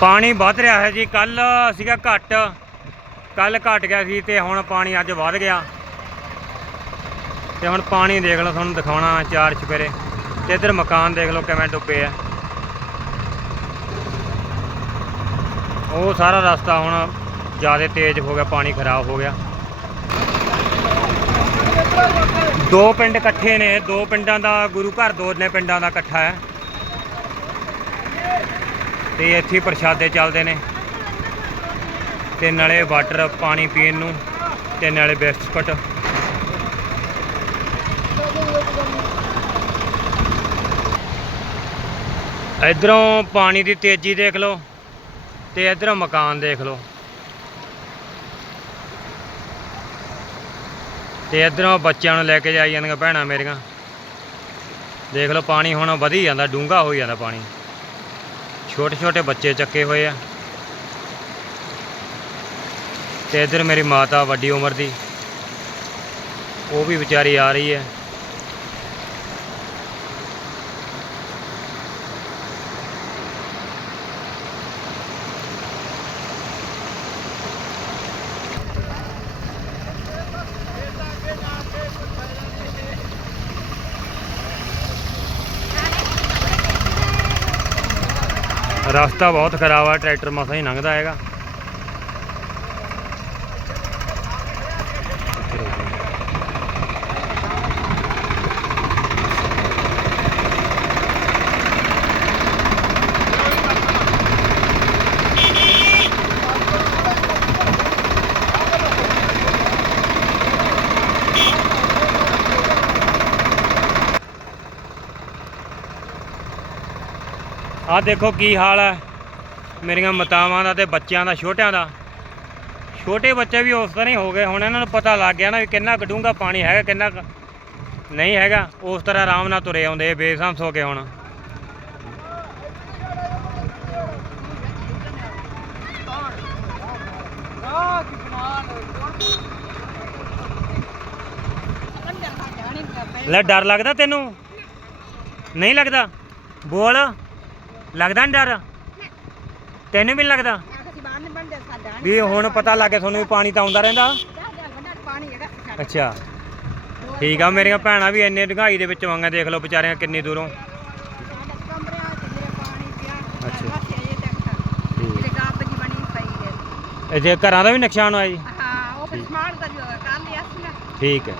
ਪਾਣੀ ਵੱਧ ਰਿਹਾ ਹੈ ਜੀ। ਕੱਲ ਸੀਗਾ ਘੱਟ। ਕੱਲ ਘਟ ਗਿਆ ਸੀ ਤੇ ਹੁਣ ਪਾਣੀ ਅੱਜ ਵੱਧ ਗਿਆ। ਤੇ ਹੁਣ ਪਾਣੀ ਦੇਖ ਲਓ, ਤੁਹਾਨੂੰ ਦਿਖਾਉਣਾ ਚਾਰ ਚਪੇਰੇ ਤੇ ਇਧਰ ਮਕਾਨ ਦੇਖ ਲਓ ਕਿਵੇਂ ਡੁੱਬੇ ਆ। ਉਹ ਸਾਰਾ ਰਸਤਾ ਹੁਣ ਜ਼ਿਆਦਾ ਤੇਜ਼ ਹੋ ਗਿਆ, ਪਾਣੀ ਖਰਾਬ ਹੋ ਗਿਆ। ਦੋ ਪਿੰਡ ਇਕੱਠੇ ਨੇ। ਦੋ ਪਿੰਡਾਂ ਦਾ ਗੁਰੂ ਘਰ, ਦੋ ਨੇ ਪਿੰਡਾਂ ਦਾ ਇਕੱਠਾ ਹੈ। ਤੇ ਇੱਥੇ ਪ੍ਰਸ਼ਾਦੇ ਚੱਲਦੇ ਨੇ। ਤੇ ਨਾਲੇ ਵਾਟਰ ਪਾਣੀ ਪੀਣ ਨੂੰ ਤੇ ਨਾਲੇ ਬਿਸਕਟ। ਇਧਰੋਂ ਪਾਣੀ ਦੀ ਤੇਜ਼ੀ ਦੇਖ ਲਓ ਤੇ ਇਧਰੋਂ ਮਕਾਨ ਦੇਖ ਲਓ। ਤੇ ਇਧਰੋਂ ਬੱਚਿਆਂ ਨੂੰ ਲੈ ਕੇ ਜਾਈ ਜਾਂਦੀਆਂ ਭੈਣਾਂ ਮੇਰੀਆਂ। ਦੇਖ ਲਓ ਪਾਣੀ ਹੁਣ ਵਧੀ ਜਾਂਦਾ, ਡੂੰਘਾ ਹੋਈ ਜਾਂਦਾ ਪਾਣੀ। ਛੋਟੇ ਛੋਟੇ ਬੱਚੇ ਚੱਕੇ ਹੋਏ ਆ। ਤੇ ਇਧਰ ਮੇਰੀ ਮਾਤਾ ਵੱਡੀ ਉਮਰ ਦੀ। ਉਹ ਵੀ ਵਿਚਾਰੀ ਆ ਰਹੀ ਹੈ। ਰਸਤਾ ਬਹੁਤ ਖਰਾਬ ਆ ਟਰੈਕਟਰ ਮਸਾ ਹੀ ਲੰਘਦਾ ਹੈਗਾ। ਆਹ ਦੇਖੋ ਕੀ ਹਾਲ ਹੈ। ਮੇਰੀਆਂ ਮਾਤਾਵਾਂ ਦਾ ਤੇ ਬੱਚਿਆਂ ਦਾ, ਛੋਟਿਆਂ ਦਾ। ਛੋਟੇ ਬੱਚੇ ਵੀ ਉਸ ਤਰ੍ਹਾਂ ਹੀ ਹੋ ਗਏ। ਹੁਣ ਇਹਨਾਂ ਨੂੰ ਪਤਾ ਲੱਗ ਗਿਆ ਨਾ ਵੀ ਕਿੰਨਾ ਕਡੂੰਗਾ ਪਾਣੀ ਹੈਗਾ, ਕਿੰਨਾ ਕੁ ਨਹੀਂ ਹੈਗਾ। ਉਸ ਤਰ੍ਹਾਂ ਆਰਾਮ ਨਾਲ ਤੁਰੇ ਆਉਂਦੇ ਬੇਸੰਸ ਹੋ ਕੇ ਹੁਣ। ਲੈ, ਡਰ ਲੱਗਦਾ ਤੈਨੂੰ? ਨਹੀਂ ਲੱਗਦਾ? ਬੋਲ। ਲੱਗਦਾ ਨਹੀਂ ਡਰ? ਤੈਨੂੰ ਵੀ ਲੱਗਦਾ? ਵੀ ਹੁਣ ਪਤਾ ਲੱਗ ਗਿਆ ਤੁਹਾਨੂੰ ਵੀ ਪਾਣੀ ਤਾਂ ਆਉਂਦਾ ਰਹਿੰਦਾ। ਅੱਛਾ। ਠੀਕ ਆ, ਮੇਰੀਆਂ ਭੈਣਾਂ ਵੀ ਇੰਨੇ ਡੂੰਘਾਈ ਦੇ ਵਿੱਚ ਵਾਂਗਾ ਦੇਖ ਲਓ ਵਿਚਾਰੀਆਂ ਕਿੰਨੀ ਦੂਰੋਂ। ਸਾਡਾ ਘਰਾਂ ਦਾ ਵੀ ਨੁਕਸਾਨ ਹੋਇਆ ਜੀ। ਹਾਂ ਉਹ ਫਿਰ ਸਮਾਨ ਦਾ ਜੋ ਕਰ ਲਿਆ ਸੀ ਨਾ ਠੀਕ ਹੈ।